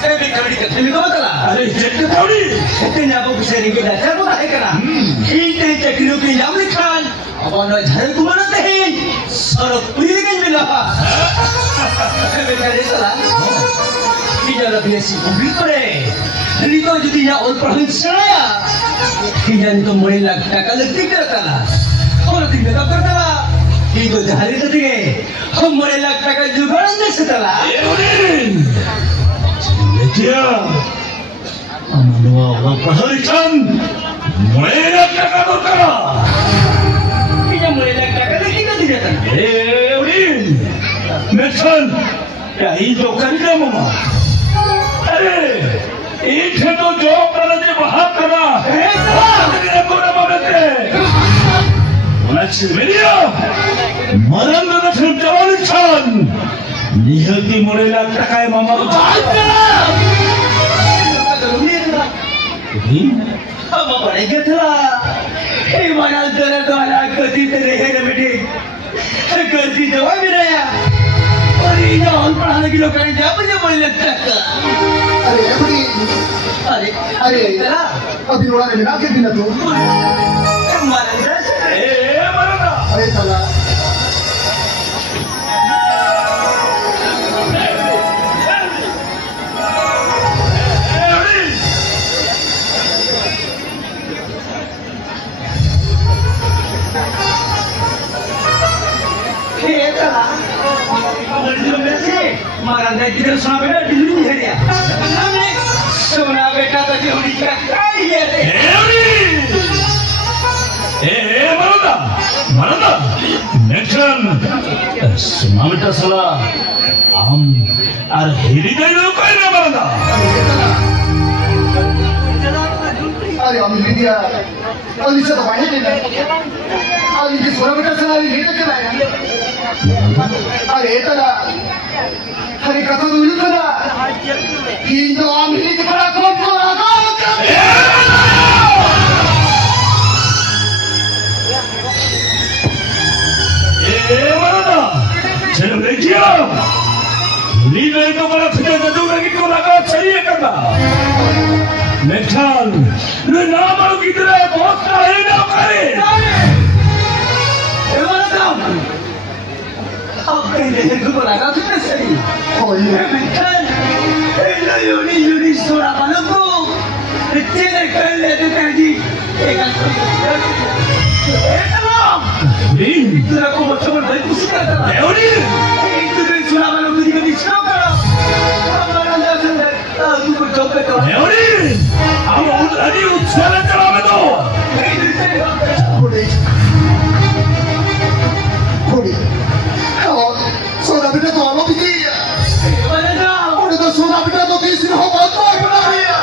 Eh, kami kata ni kau betul. अरे jet थोड़ी Kita ni apa bisa ni kita cakap tak kena. Ini cakap ni jam likan. Apa nak cari tu mana teh? Sarap pilih kan bila. Mereka ni salah. Kita dah biasa publik pare. Ini tu jadi ya orang perhentian. Kita ni tu mulai lag takkan lebih kerana lah. Orang tinggal tak kerana lah. Itu hari tu tinggal. हम mulai lag takkan juga orang setelah. dia Amanua orang perharikan mulai nak kata Kita mulai lag takkan kita tidak tahu. Udin Mekan ya itu kan dia mama itu tu job kalau dia bahag kena dia kau nak berhenti mana cemenya malam dah terjawab kan nihati mulai nak takai mama Apa pada kita lah? Mana antara tu anak kerja terhad betul. Kerja jawab bila ya? Orang ini orang pernah lagi lokal jawab je boleh letak. अरे अपनी अरे अभी उन्होंने मिला के भी ना तो mana dah? mana अरे साला Maranda kita suna beta dulu ni dia. Suna beta tu dia udah kaya dia. Maranda Mekan Sumamita salah ar hiri dai lo koi na Maranda अरे हम इंडिया अली से तो बाहर नहीं अली की सोना बेटा से अली नहीं करना है अरे इतना अरे कथा दूर करा तीन तो हम ही दिखा कौन Maranda चलो देखिए लीडर तो बड़ा खुदा जदू लगी को लगा चाहिए करना Mekan lu nama lu gitu deh bos kali dah kali Mana tahu? Apa ini aku berlaga tu sendiri. Oh iya Kan, ini Yuni suara mana tu? Tiada kali tu kaji. Tolong. Itu aku macam mana baik pusing kata. Yuni Itu dari suara mana tu dia di sana. Orang anda sendiri. Aku bercoba kau. Yuni kamu tadi ucapan apa tu Khori Khori और सोना बेटा तो आलो भी किया Mana tahu? और तो सोना बेटा तो तीसरी हो बहुत बार बना दिया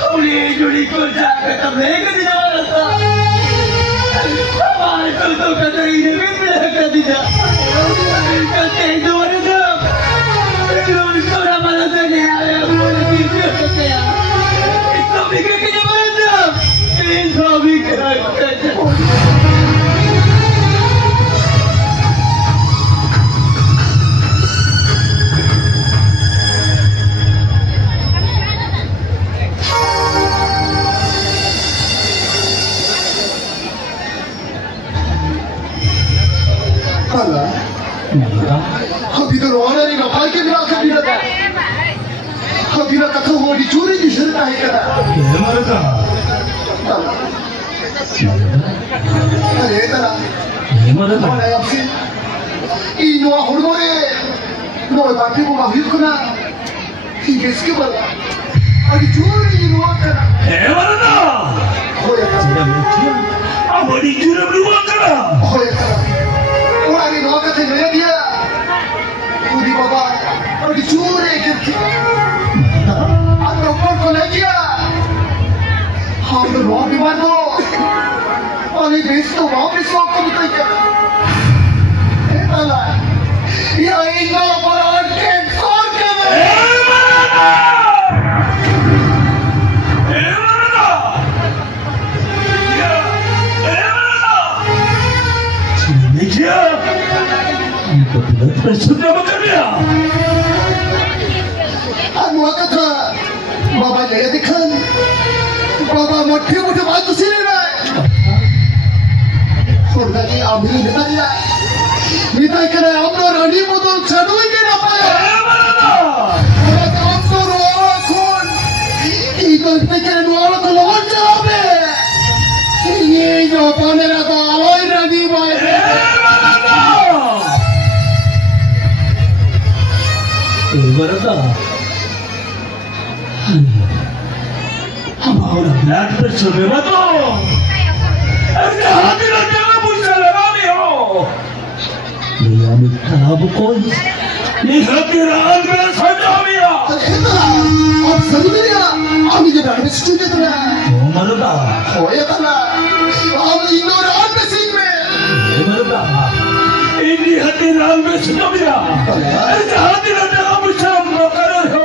Kuli Yuni ko jaga tak mereka di dalam rasa. Hamaरे तो कदर ही नहीं मिला कभी जा. कते itu mana tahu? Yuni suara mana tu ni ada boleh dia kata ya. Itu mikir kerja mana tahu? Itu mikir kerja. Allah अभी तो रोना नहीं ना भाई के बिना कभी ना अभी ना कथा हुआ चोरी की शर्त है करा Maranda अरे तला Maranda mana yang sih ini wah hormone noy bapi mau mahir kena ini keski bala अभी चोरी ini wah kena Maranda oh ya kena apa di jurang luar kena oh ya kena orang ini wah kata naya dia Udi baba अभी चोरी करके अंदर ऊपर को ले गया हम तो वहाँ बीमार तो अरे बेच तो वहाँ पे सौ को बताई क्या अल्लाह ये इतना बड़ा कैंसर के देखिए, ये तो बिल्कुल सुनने में कर दिया। nuwa katha baba laya dikhan baba motte motte baat to sine na korna ki amri nitaya nitai kare amno rani bodol chadoi ke na paya amno roa khon idol te kare nuwa ko logon jabe ye jo panera to aloi rani boy Berada, हमारा blood pressure में बतो, अरे हाथी ना जगह मुझसे लगा नहीं हो, नहीं हमें खराब कोई, नहीं हाथी रात में सजा मिया, अब सही में यार, आमी जब आने स्टूडियो तो ना, मरदा, होया था ना, आमी इनो रात में सीन में, मरदा, इन्हीं हाथी रात में सजा मिया, अरे हाथी ना जगह मुझसे मकर हो,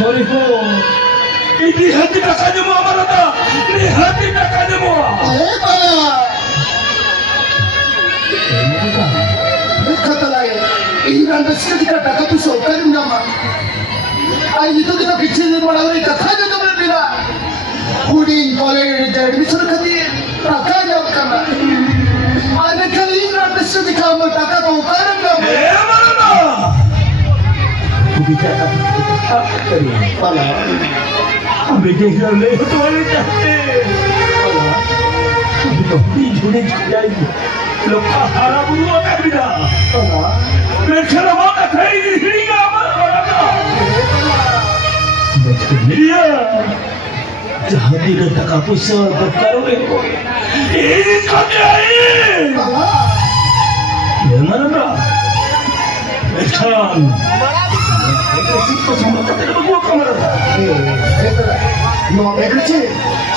Sorry po. Hindi hati na kanya mo amarada. Hindi hati na kanya mo. eh pala, kata lagi, Iran besar kita tak tu sokar nama, ay itu kita kecil mana orang kata juga berbeda, kuding college admission kati tak jawab karena, ada kali Iran besar kita mau tak tahu karena nama. Mana? Kita tak kari. Pala, Ambil dia le tu orang cahte. pala, Kita ni jual jadi. Lokal harap buat tak bisa. pala, Mereka nak kata ini hingga apa? Dia jahat dia tak apa sah berkaru ini kerja ini. pala. Yang mana dah? Macam. Siapa semua kata dia buat kamera. No, ekce,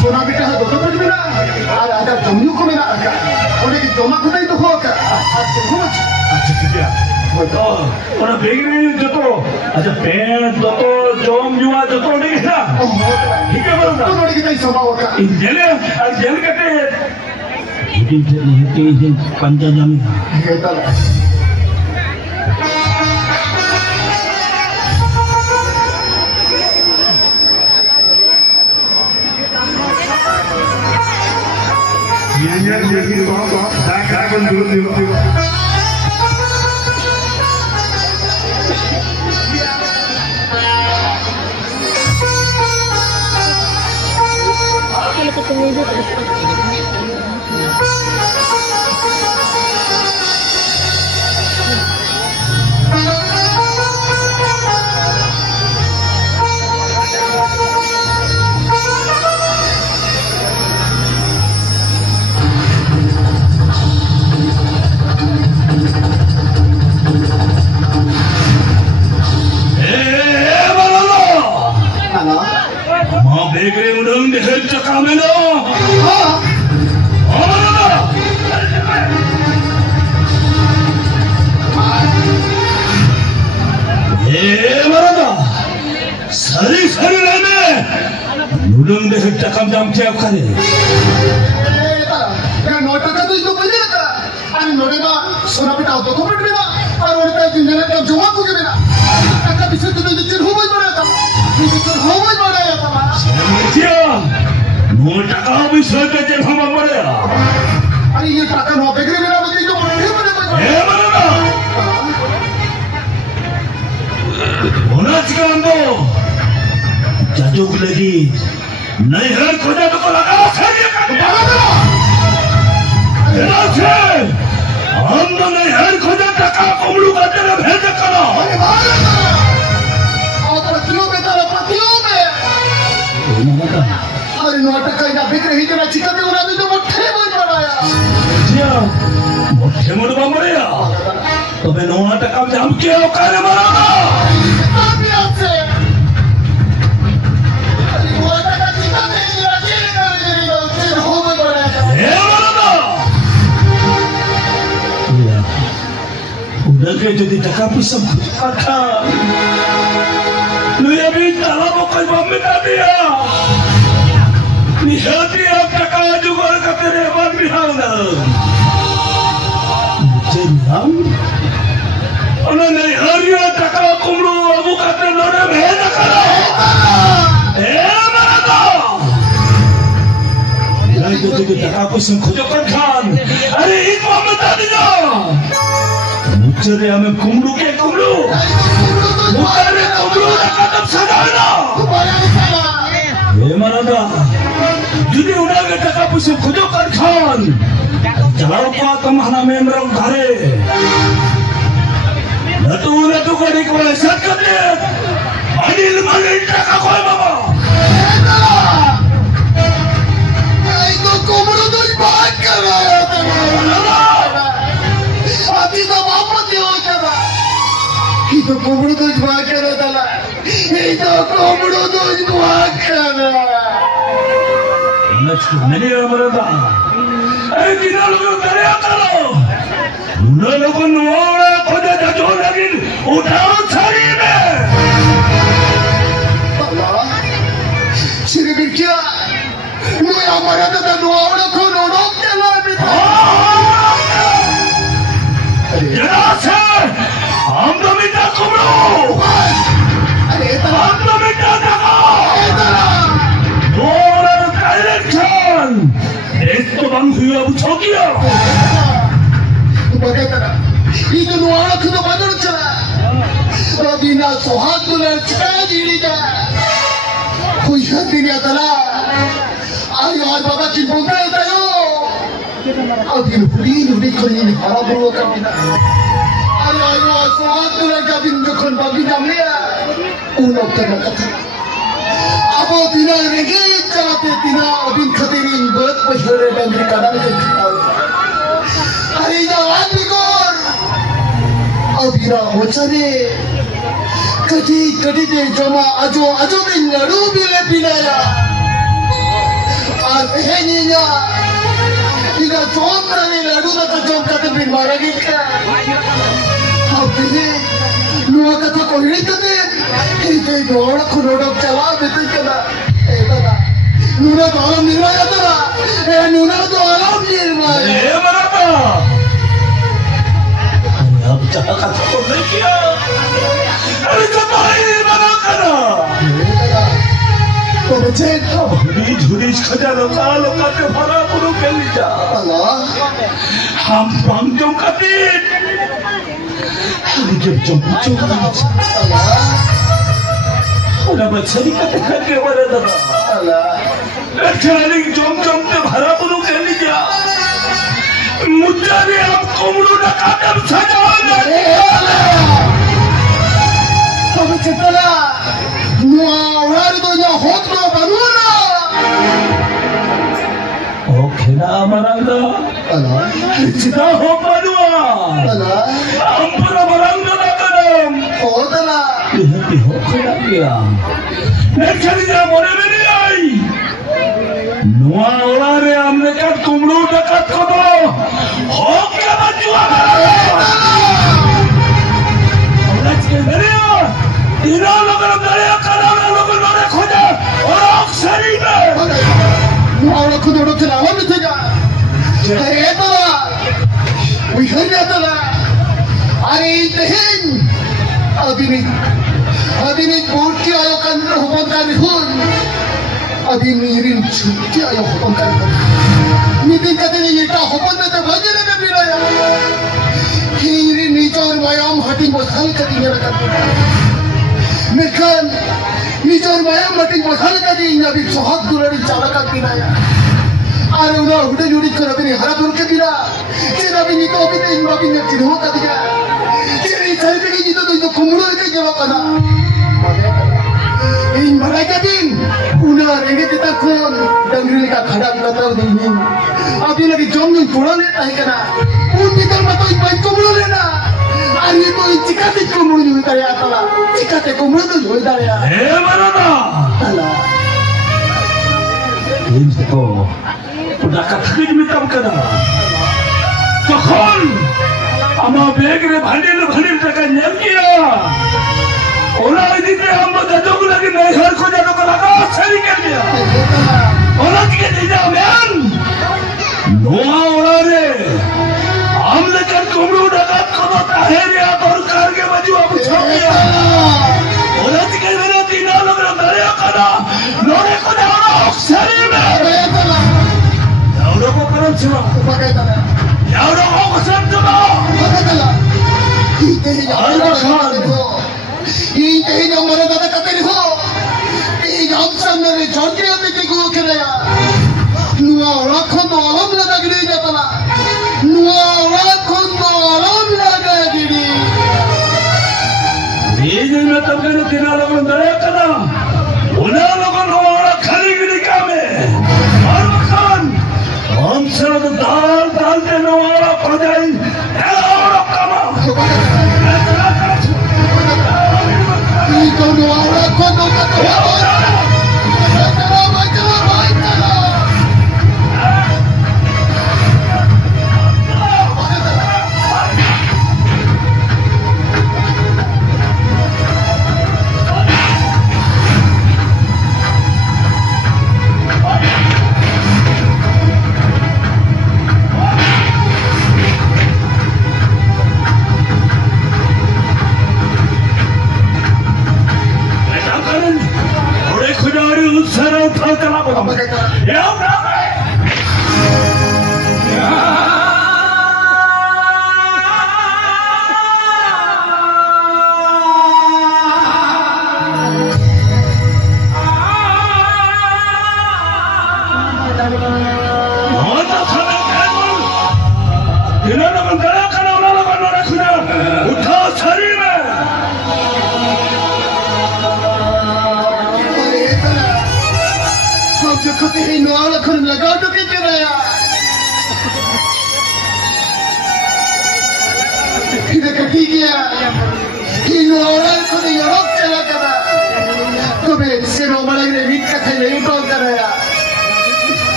सोना बेटा है दोनों मिल मिला, are आधा जमीन को मिला आका, उन्हें की जमा खुदा ही तो हो आका, आज से हो मच, अच्छा ठीक है. orang begini joto, aja pen joto, jom jual joto ni kita. ठीक है बंदा. तो नोड़ी की ताई सोमा आका, जेल कटे. ini panjang ये तो है. Biar jadi bawa, dah kan dulu. Bakery udang dihel cakame no. Marada. Sari lene. Udang dihel cakam jam tiap kali. ये नोटा का तो इसको पहले लगा, अरे नोटे ना सोना बेटा तो मिनट में ना, और उनका जिंदगी का जवाब हो गया ना, टक्का पीछे तो जिंदगी हो गई बड़ा था, जिंदगी हो गई बड़ा है तुम्हारा. Dia, nota kau bisa kerja sama mereka. अरे ये टक्का नौ बेकरी में ना बच्चे जो बड़े बड़े बड़े. Marada. Mana sekarang tu? Jatuh lagi. Naik hal kerja tu kalau ada saja kan? Kenapa? Anda naik hal kerja tak kau perlu kerja dalam kerja kau. अरे बाहर ना, और पतियों में तारा पतियों में. अरे नोटा का इधर बेकरी ही जना चिकन में उड़ा भी तो मुट्ठे में बनाया. Dia, motte mana mereka? Tapi nota kau jam kau kan mana? अभी आपसे, अरे नोटा का चिकन में इधर चिकन हो गई बड़ा है. Marada. Ya, udah kayak jadi cakap pisang kakak. Lu ya minta lah pokoknya meminta dia. Ni hati yang kakak juga kata dia berpihak dah. Jenang, orang ni hari yang kakak kumru juga tak apa sih khojokan khan. Are itu amat tadi jo. Mucare ame kumru ke kumru. Mucare kumru na kadam sadana. Maranda. Jadi udah ke tak apa sih khojokan khan. Jalan apa kemana memang kare. Natu kari kau set kerja. Adil tak aku mama. कोमरो तो बात कर रहा है अभी तो वापस ही हो चला ये तो कोमरो तो बात कर रहा था ये तो कोमरो तो बात कर रहा मैंने मरदा अरे किना लोग करे करो उन लोगों ने खुद जो लगी उठाओ छड़ी में अल्लाह सिर्फ क्या नो हमारा तो नोड़ा को नोड़ा के ला बेटा जैसे हम तो मिटा कुमरो अरे हम तो मिटा देखो नोड़ा कलेक्शन एक तो बंद हुआ वो छोकिया बता itu nuara kuno badar cera rabina sohat dular cera diri ja khusyat dini atala ayo baba kin bongka tayo abin puri nudi kori ni para bro kabina ayo sohat dular kabin dokon babin namlia unok kana kata abo tina rege chate tina abin khatirin bat pashore dangri kadang ke अरे जवान बिगोर अभिरा होचने कटी कटी दे जमा अजो में लड़ू बिले बिलाया और बहनिया इधर चौक रहे लड़ू ना तो चौक का तो बिन मारा गया अब ये नुआ का तो कोई नहीं करते इधर डोर खुरोड़ चला बिते चला ऐसा नुना तो आराम निर्माया था नुना तो आराम निर्माया अब जहाँ का तो नहीं किया अरे कमाई बना करा तो बच्चे झुरी खजा लोका के भरा पुरु के लीजा हम पंचों का पेट हम जब अरे बच्चे का देखा के बड़े दरा अचानक जम के भरा पुरु के लीजा मुझे भी हम कोमरू ना काटम सजाओगे तो बच्चे तला नुआवर तो या होत नो बनूना ओके ना मरंगा चिता हो बनूआ हम पर मरंगा ना करम हो तला ये हो खुदा गया मैं चली जा मोरे में नहीं आई नुआ ओलारे हमने का कुमरू डकत को दो हो क्या बचुआ औरत के दरिया इना लोगों ने दरिया कराना लोगों ने खोजा और अक्सरी में नुआ खुद उड़ो चला वो मिटेगा अरे तला विहर तला अरे तहिन अभी बोर्ड की आयो कंद्र हुकम कर हुन अभी मीरिन छुट्टी आयो हुकम कर मीटिंग करते नहीं ये टा हुकम में तो भजने में भी रहा हीरी नीचे और मायाम हटिंग बसाल कर दिया करते मिलकर नीचे और मायाम हटिंग बसाल कर दिया अभी सुहाग दुलारी चाला कर दिया अरे उन्हें उड़े जुड़ी कर अभी हरा दुल के दिया चेरा भी नहीं तो अभी तो इन अभी ने चिन्हों कर दिया चेरी चल पे की तो इनको कुमड़ो के जवाब करना इन मराई के दिन उन्हें रेंगे जितना कौन डंगरी का खड़ा करता नहीं अभी लगी जंगल तोड़ा लेता है क्या उन भीतर में तो इन बाइक कुमड़ो लेना अरे तो इन चिकाते कुमड़ो नहीं होता है अतला चिकाते कुमड़ो तो होता है हे मरना अला इनको उड़ा का खरीद में तब करा तो कौन अमा बेगरे भांडे टका नियम किया ओला इधर हम बच्चों को लगे नहीं हर को जानो को लगा सही कर दिया ओला के दिया मैन नोआ ओला रे हम लेकर कुमरू डकत को ताहेर या और कार के बाजू अब छोड़ दिया ओला के मेरे तीनों लोग दरिया करा नोरे को जानो सही में Siapa? Pakai tanah. Ya udah kau kesan coba. Pakai tanah. Ini mana dana kata ni ho. Ini amsan dari jorge ate kiko kerja. Nuwa orang kono alam laga gini jata lah. Nuwa orang kono alam laga gini. Ini macam mana tina lawan daya kana. Una lawan orang kali gini kami. Marukan. Amsan itu dal dena orang perjai. Orang kama. Ikaw no orang kono kata.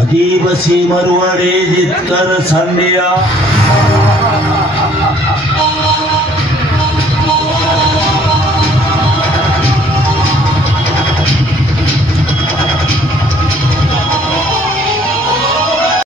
आदिवासी मरवाड़ी जितकर संडिया